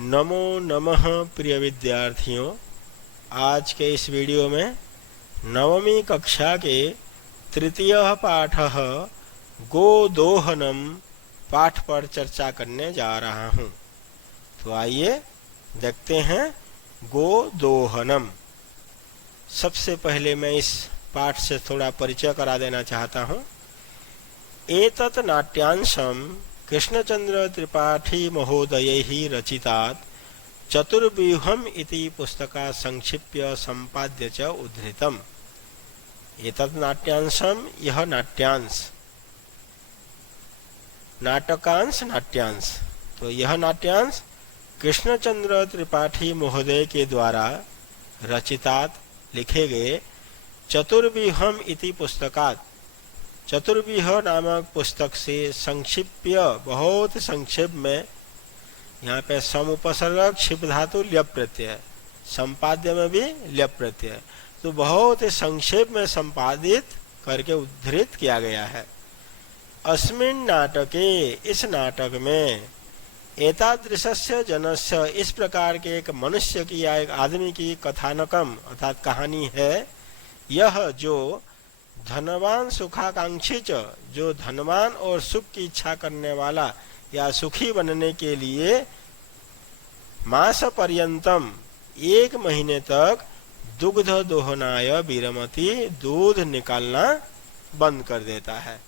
नमो नमः प्रिय विद्यार्थियों। आज के इस वीडियो में नवमी कक्षा के तृतीय पाठ गोदोहनम पाठ पर चर्चा करने जा रहा हूँ। तो आइए देखते हैं गोदोहनम। सबसे पहले मैं इस पाठ से थोड़ा परिचय करा देना चाहता हूँ। एतत् नाट्यांशम कृष्णचंद्र त्रिपाठी महोदयैः रचितात् चतुर्व्यूहम् इति पुस्तकात् संक्षिप्य संपाद्य च उद्धृतम्। एतत् नाट्यांशम, यह नाट्यांश, नाटकांश नाट्यांश। तो यह नाट्यांश कृष्णचंद्र त्रिपाठी महोदय के द्वारा रचितात् लिखे गए चतुर्व्यूहम् इति पुस्तकात्, चतुर्व्यूह नामक पुस्तक से संक्षिप्य, बहुत संक्षेप में, यहाँ पे सम उपसर्ग क्षिप धातु ल्यप प्रत्यय, संपाद्य में भी ल्यप प्रत्यय, तो बहुत संक्षेप में संपादित करके उद्धृत किया गया है। अस्मिन् नाटके, इस नाटक में, एतादृशस्य जनस्य, इस प्रकार के एक मनुष्य की या एक आदमी की कथानकम अर्थात कहानी है। यह जो धनवान सुखाकांक्षी च, जो धनवान और सुख की इच्छा करने वाला या सुखी बनने के लिए मास पर्यंतम, 1 महीने तक दुग्ध दोहनाय विरमति, दूध निकालना बंद कर देता है।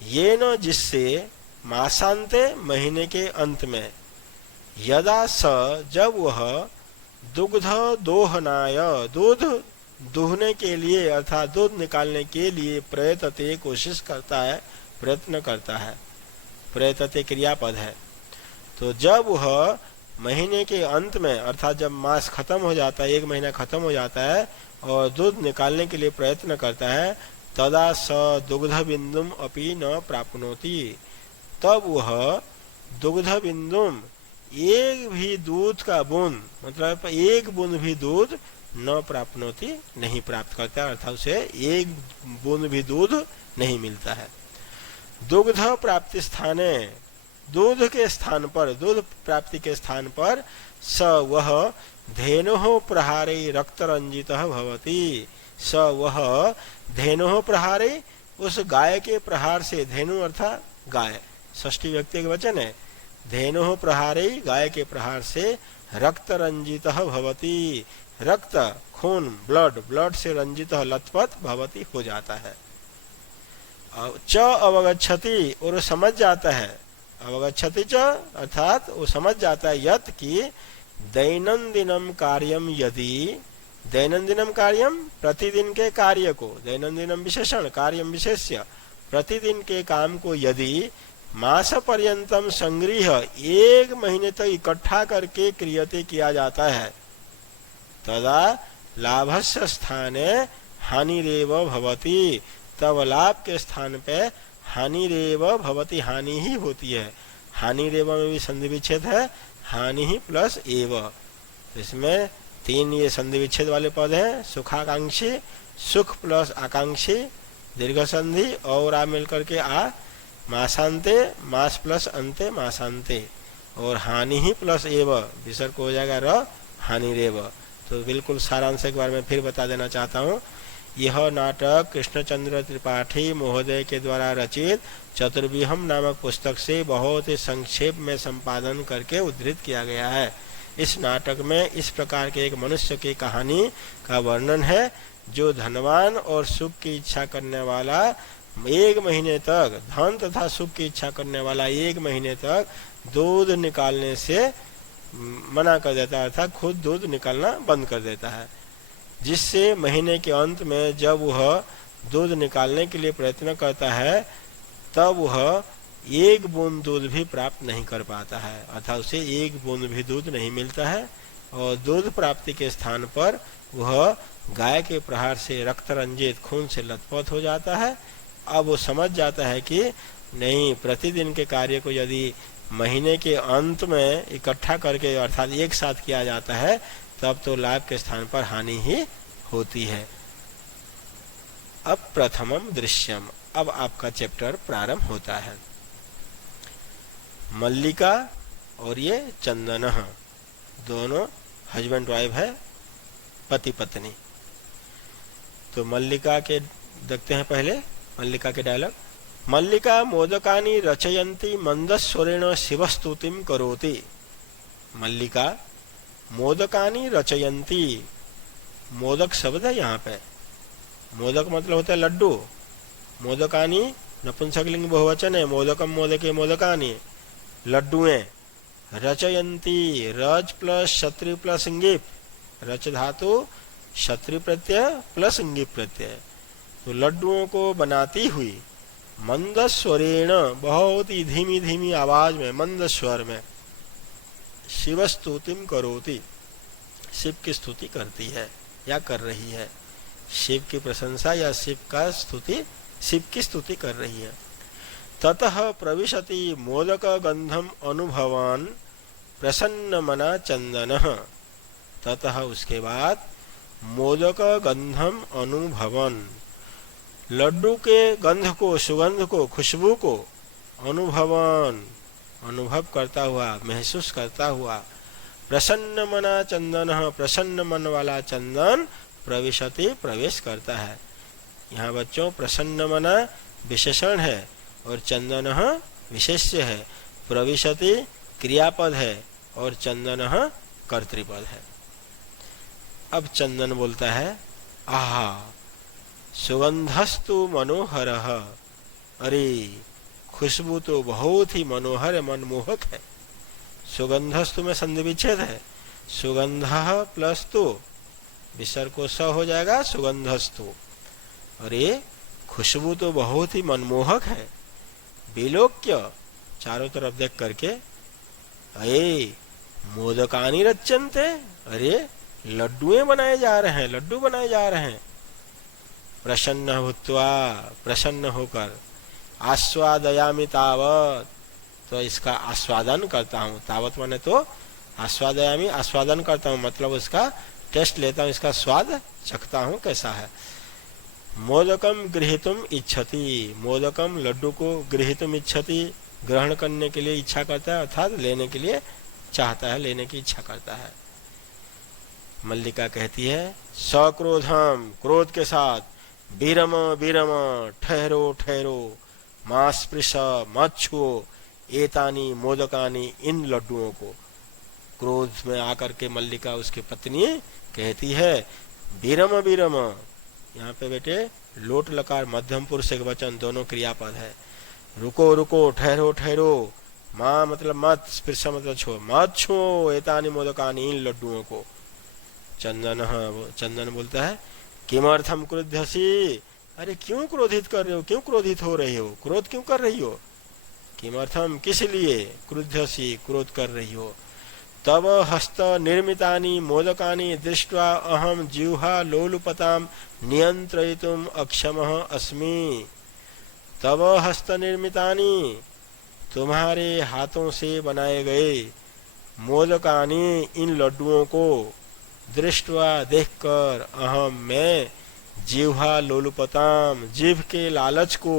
ये न, जिससे, मासांते, महीने के अंत में, यदा स, जब वह, दुग्ध दोहनाय, दूध दूहने के लिए अर्थात दूध निकालने के लिए, प्रयतते, कोशिश करता है, प्रयत्न करता है, प्रयतते क्रियापद है। तो जब वह महीने के अंत में अर्थात जब मास खत्म हो जाता है, 1 महीना खत्म हो जाता है और दूध निकालने के लिए प्रयत्न करता है, तदा स दुग्ध बिंदुम अपि न प्राप्नोति, तब वह दुग्ध बिंदुम, एक भी दूध का बूंद, मतलब 1 बूंद भी दूध न प्राप्नोति, नहीं प्राप्त करता, अर्थात उसे 1 बूंद भी दूध नहीं मिलता है। दुग्ध प्राप्ति स्थाने, दूध के स्थान पर, दूध प्राप्ति के स्थान पर, स वह धेनुः प्रहारे रक्त रंजितः भवति, स वह धेनुः प्रहारे, उस गाय के प्रहार से, धेनु अर्थात गाय, षष्ठी व्यक्ति के वचन है, धेनुः प्रहारे, गाय के प्रहार से, रक्त रंजितः भवति, रक्त खून, ब्लड से रंजित लथपथ भवति हो जाता है। च अवगच्छति, और समझ जाता है, अवगच्छति च अर्थात वो समझ जाता है, यत कि दैनंदिनम कार्यम यदि, दैनंदिनम कार्यम, प्रतिदिन के कार्य को, दैनंदिनम विशेषण, कार्यम विशेष्य, प्रतिदिन के काम को, यदि मास पर्यंतम संग्रह, 1 महीने तक इकट्ठा करके क्रियते किया जाता है, तदा लाभस्य स्थाने हानिरेव भवति, तब लाभ के स्थान पे हानिरेव भवति, हानि ही होती है। हानिरेव में भी संधि विच्छेद है, हानि ही प्लस एव, तो इसमें 3 ये संधि विच्छेद वाले पद हैं। सुखाकांक्षी, सुख प्लस आकांक्षी, दीर्घ संधि और आ मिलकर के आ, मासांते, मास प्लस अंते, मासांते, और हानि ही प्लस एव, विसर्ग हो जाएगा र, हानिरेव। तो बिल्कुल सारांश एक बार मैं फिर बता देना चाहता हूँ। यह नाटक कृष्णचंद्र त्रिपाठी महोदय के द्वारा रचित चतुर्व्यूहम नामक पुस्तक से बहुत ही संक्षेप में संपादन करके उद्धृत किया गया है। इस नाटक में इस प्रकार के एक मनुष्य की कहानी का वर्णन है, जो धनवान और सुख की इच्छा करने वाला 1 महीने तक, धन तथा सुख की इच्छा करने वाला 1 महीने तक दूध निकालने से मना कर देता है, अर्थात खुद दूध निकालना बंद कर देता है, जिससे महीने के अंत में जब वह दूध निकालने के लिए प्रयत्न करता है, तब वह 1 बूंद दूध भी प्राप्त नहीं कर पाता है, अर्थात उसे 1 बूंद भी दूध नहीं मिलता है, और दूध प्राप्ति के स्थान पर वह गाय के प्रहार से रक्त रंजित, खून से लथपथ हो जाता है। अब वो समझ जाता है कि नहीं, प्रतिदिन के कार्य को यदि महीने के अंत में इकट्ठा करके अर्थात एक साथ किया जाता है, तब तो लाभ के स्थान पर हानि ही होती है। अब प्रथमम दृश्यम, अब आपका चैप्टर प्रारंभ होता है। मल्लिका और ये चंदनः, दोनों हस्बैंड वाइफ है, पति पत्नी। तो मल्लिका के देखते हैं पहले मल्लिका के डायलॉग। मल्लिका मोदकानि रचयन्ति मंदस्वरेण शिवस्तुतिम करोति। मल्लिका मोदकानि रचयन्ति, मोदक शब्द है यहाँ पे। मोदक मतलब होता है लड्डू। मोदकानि नपुंसकलिंग बहुवचन है। मोदकम मोदके मोदकानि, लड्डुएं। रचयन्ति, रज प्लस क्षत्रि प्लस इंगिप, रच धातु क्षत्रि प्रत्यय प्लस इंगिप प्रत्यय। तो लड्डुओं को बनाती हुई मंद स्वरेण, बहुत ही धीमी धीमी आवाज में, मंद स्वर में, शिव स्तुतिम करोति, शिव की स्तुति करती है या कर रही है। शिव की प्रशंसा या शिव का स्तुति, शिव की स्तुति कर रही है। ततः प्रविशति मोदक गंधम अनुभवान प्रसन्न मना चंदनः। ततः उसके बाद मोदक गंधम अनुभवन, लड्डू के गंध को, सुगंध को, खुशबू को, अनुभवन, अनुभव करता हुआ, महसूस करता हुआ, प्रसन्न मना चंदन, प्रसन्न मन वाला चंदन प्रविशति, प्रवेश करता है। यहाँ बच्चों प्रसन्न मना विशेषण है और चंदन विशेष्य है। प्रविशति क्रियापद है और चंदन कर्तृपद है। अब चंदन बोलता है, आहा सुगंधस्तु मनोहरः, अरे खुशबू तो बहुत ही मनोहर है, मनमोहक है। सुगंधस्तु में संधि विच्छेद है। सुगंध प्लस तु, विसर्ग को स हो जाएगा, सुगंधस्तु। अरे खुशबू तो बहुत ही मनमोहक है। विलोक्य, चारों तरफ देख करके, अये मोदकानि रच्यन्ते, अरे लड्डुएं बनाए जा रहे हैं, लड्डू बनाए जा रहे हैं। प्रसन्न भूत्वा, प्रसन्न होकर, आस्वादयामि तावत, तो इसका आस्वादन करता हूँ। तावत माने तो आस्वादयामि, आस्वादन करता हूँ, मतलब उसका टेस्ट लेता हूँ, इसका स्वाद चखता हूँ कैसा है। मोदकम गृहीतुम इच्छति, मोदकम लड्डू को गृहीतुम इच्छति, ग्रहण करने के लिए इच्छा करता है, अर्थात लेने के लिए चाहता है, लेने की इच्छा करता है। मल्लिका कहती है, सक्रोधम, क्रोध के साथ, विरम विरम, ठहरो ठहरो, मा स्पृश, मत छुओ, एतानी मोदकानी, इन लड्डुओं को। क्रोध में आकर के मल्लिका उसकी पत्नी कहती है, विरम विरम, यहाँ पे बेटे लोट लकार मध्यम पुरुष एक वचन, दोनों क्रियापद है। रुको रुको, ठहरो ठहरो, माँ मतलब मत, स्पृश मतलब छो, मत छो, एतानी मोदकानी, इन लड्डुओं को। चंदन बोलता है, किमर्थम क्रुध्यसी, अरे क्यों क्रोधित कर रहे हो, क्यों क्रोधित हो रही हो, क्रोध क्यों कर रही हो। किमर्थम, किस लिए, क्रुध्यसी, क्रोध कर रही हो। तव हस्त निर्मितानि मोदकानि दृष्ट्वा अहम जिह्वा लोलुपताम नियंत्रयितुम अक्षमः अस्मि। तव हस्त निर्मितानि, तुम्हारे हाथों से बनाए गए, मोदकानि, इन लड्डुओं को, दृष्टवा देखकर, अहम मैं, जिह्वा लोलुपताम, जिह्व के लालच को,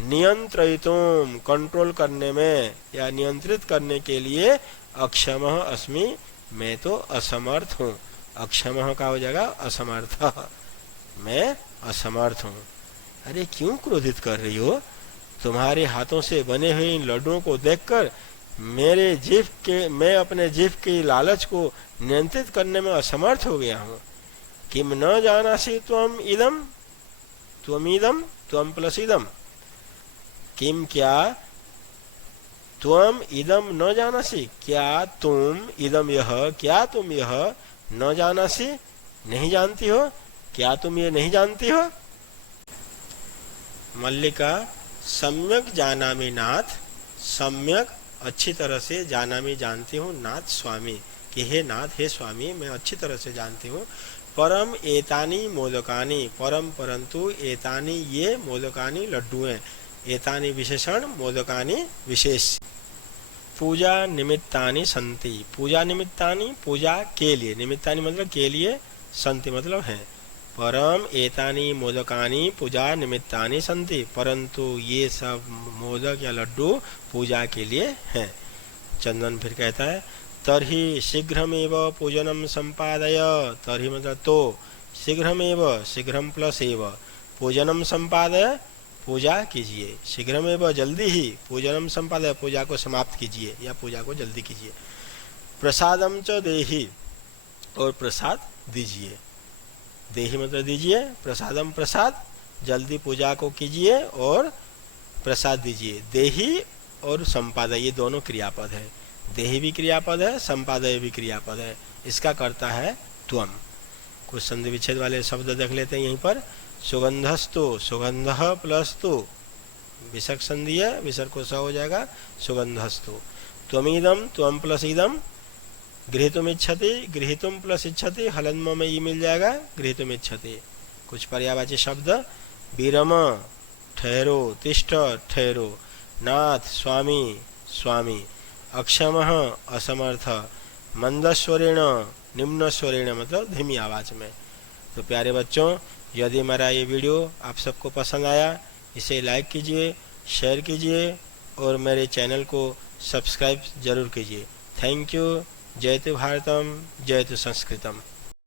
नियंत्रितुम कंट्रोल करने में या नियंत्रित करने के लिए, अक्षमः अस्मि, मैं तो असमर्थ हूँ। अक्षमः का हो जाएगा असमर्थ, मैं असमर्थ हूँ। अरे क्यों क्रोधित कर रही हो, तुम्हारे हाथों से बने हुए इन लड्डुओं को देखकर मेरे जीभ के, मैं अपने जीभ की लालच को नियंत्रित करने में असमर्थ हो गया हूँ। किम न जानासि त्वम इदम, त्वमिदम, त्वम प्लस इदम, किम क्या, त्वम इदम न जानासि, क्या तुम, इदम यह, क्या तुम यह, न जानासि, नहीं जानती हो, क्या तुम ये नहीं जानती हो। मल्लिका, सम्यक जानामि नाथ, सम्यक अच्छी तरह से, जानामि जानती हूँ, नाथ स्वामी, कि हे नाथ, हे स्वामी, मैं अच्छी तरह से जानती हूँ। परम एतानी मोदकानी, परम परंतु, एतानी ये, मोदकानी लड्डुएं, एतानी विशेषण, मोदकानी विशेष। पूजा निमित्तानि संति, पूजा निमित्तानि, पूजा के लिए, निमित्तानि मतलब के लिए, संति मतलब है। परम एतानि मोदकानि पूजा निमित्तानि संति, परंतु ये सब मोदक या लड्डू पूजा के लिए हैं। चंदन फिर कहता है तर्हि शीघ्रमेव पूजनम संपादय। तर्हि मतलब तो, शीघ्रमेव शीघ्रम प्लस एव, पूजनम संपादय पूजा कीजिए, शीघ्रमेव जल्दी ही, पूजनम संपादय पूजा को समाप्त कीजिए या पूजा को जल्दी कीजिए। प्रसादम च देहि, और प्रसाद दीजिए, देहि मतलब दीजिए, प्रसादम प्रसाद, जल्दी पूजा को कीजिए और प्रसाद दीजिए। देहि और संपादय ये दोनों क्रियापद है, देहि भी क्रियापद है, संपादय भी क्रियापद है, इसका करता है त्वम। कुछ संधि विच्छेद वाले शब्द देख लेते हैं यहीं पर। सुगंधस्तु, सुगंध प्लस तु, विसर्ग संधि है, विसर्ग को स हो जाएगा, सुगंधस्तु। त्वमिदम, त्वम प्लस इदम, गृहीतुम इच्छति, गृहीतुम प्लस इच्छति, हलन्म में ई मिल जाएगा, गृहीतुम इच्छति। कुछ पर्यायवाची शब्द, विरम ठहरो, तिष्ठ ठहरो, नाथ स्वामी स्वामी, अक्षम असमर्थ, मंदस्वरेण निम्न स्वरेण मतलब धीमी आवाज में। तो प्यारे बच्चों, यदि हमारा ये वीडियो आप सबको पसंद आया, इसे लाइक कीजिए, शेयर कीजिए और मेरे चैनल को सब्सक्राइब जरूर कीजिए। Thank you. जयतु भारतम, जयतु संस्कृतम।